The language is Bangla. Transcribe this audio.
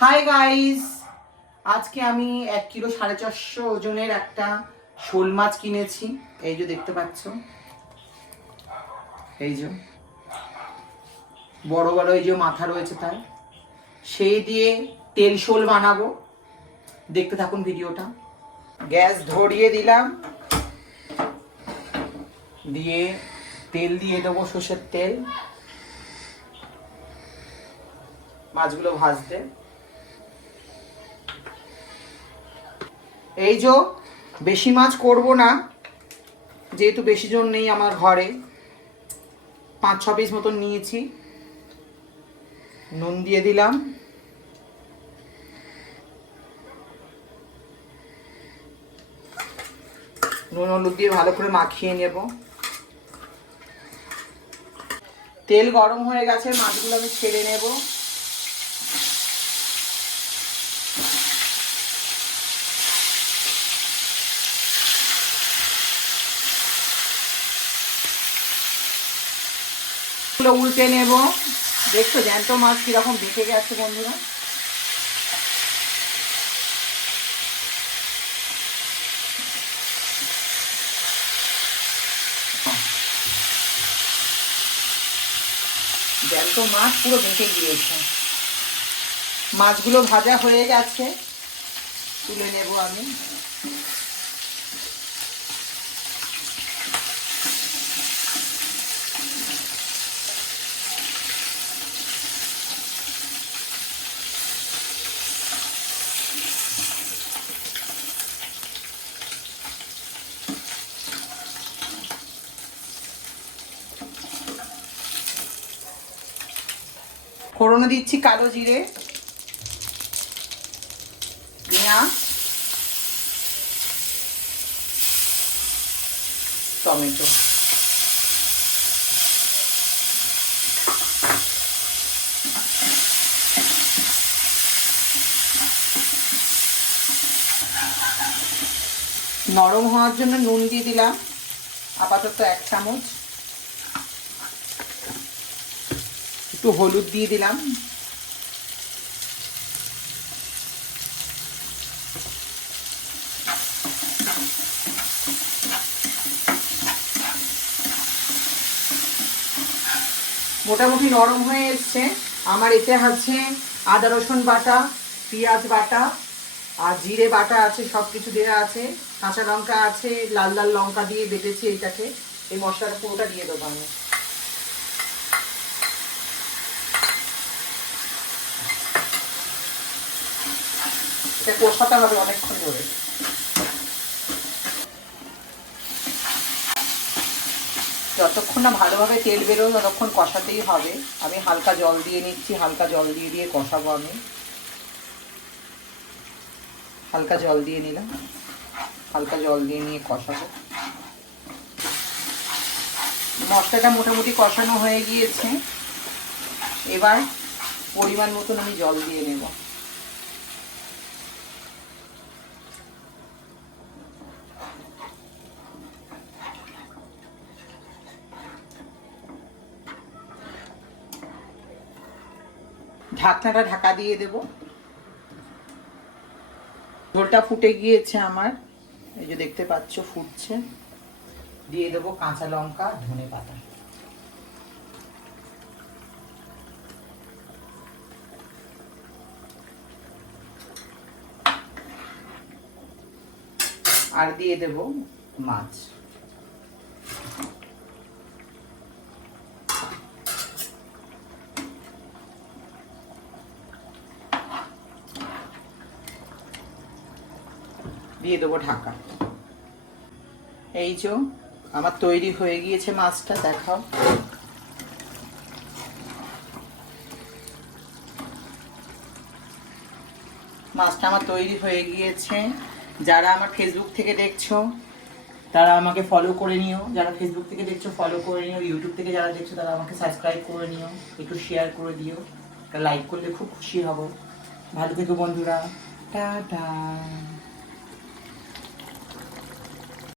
হাই গাইস, আজকে আমি 1 কিলো 450 ওজনের একটা শোল মাছ কিনেছি। এই যে দেখতে পাচ্ছ, এই যে বড় বড় এই যে মাথা রয়েছে, তাই সেই দিয়ে তেল শোল বানাবো। দেখতে থাকুন ভিডিওটা। গ্যাস ধরিয়ে দিলাম, দিয়ে তেল দিয়ে দেবো, সর্ষের তেল, মাছগুলো ভাজতে। এই যে বেশি মাছ করব না, যেহেতু বেশি জন নেই আমার ঘরে, 5-6 পিস মতন নিয়েছি। নুন দিয়ে দিলাম, নুন হলুদ দিয়ে ভালো করে মাখিয়ে নেব। তেল গরম হয়ে গেছে, মাছগুলো আমি ছেড়ে নেব। উল্টে নেব। দেখছো জ্যান্ত মাছ কিরকম বেঁকে গেছে বন্ধুরা। জ্যান্ত মাছ পুরো বেঁকে গিয়েছে। মাছগুলো ভাজা হয়ে গেছে, তুলে নেব আমি। ফোড়নে দিচ্ছি কালো জিরে, পেঁয়াজ, টমেটো। নরম হওয়ার জন্য নুন দিয়ে দিলাম আপাতত 1 চামচ, একটু হলুদ দিয়ে দিলাম, মোটামুটি নরম হয়ে এসছে। আমার এতে আছে আদা রসুন বাটা, পেঁয়াজ বাটা আর জিরে বাটা আছে, সব কিছু দেওয়া আছে। কাঁচা লঙ্কা আছে, লাল লাল লঙ্কা দিয়ে বেটেছি এইটাকে। এই মশলাটা পুরোটা দিয়ে দেবো আমি। এটা কষাতে হবে অনেকক্ষণ ধরে। যতক্ষণ না ভালোভাবে তেল বেরোয় ততক্ষণ কষাতেই হবে। আমি হালকা জল দিয়ে নিচ্ছি, হালকা জল দিয়ে দিয়ে কষাবো আমি। হালকা জল দিয়ে নিলাম, হালকা জল দিয়ে নিয়ে কষাবো। মশলাটা মোটামুটি কষানো হয়ে গিয়েছে, এবার পরিমাণ মতন আমি জল দিয়ে নেব। ঢাকনাটা ঢাকা দিয়ে দেব। ঝোলটা ফুটে গিয়েছে আমার, এই যে দেখতে পাচ্ছ ফুটছে। দিয়ে দেবো কাঁচা লঙ্কা, ধনে পাতা। আর দিয়ে দেব মাছ। দিয়ে দেবো ঢাকা। এই যে আমার তৈরি হয়ে গিয়েছে মাছটা, দেখাও। মাছটা আমার তৈরি হয়ে গিয়েছে। যারা আমার ফেসবুক থেকে দেখছো তারা আমাকে ফলো করে নিও, যারা ফেসবুক থেকে দেখছো ফলো করে নিও, ইউটিউব থেকে যারা দেখছো তারা আমাকে সাবস্ক্রাইব করে নিও, একটু শেয়ার করে দিও, লাইক করলে খুব খুশি হব। ভালো থেকো বন্ধুরা, টাটা।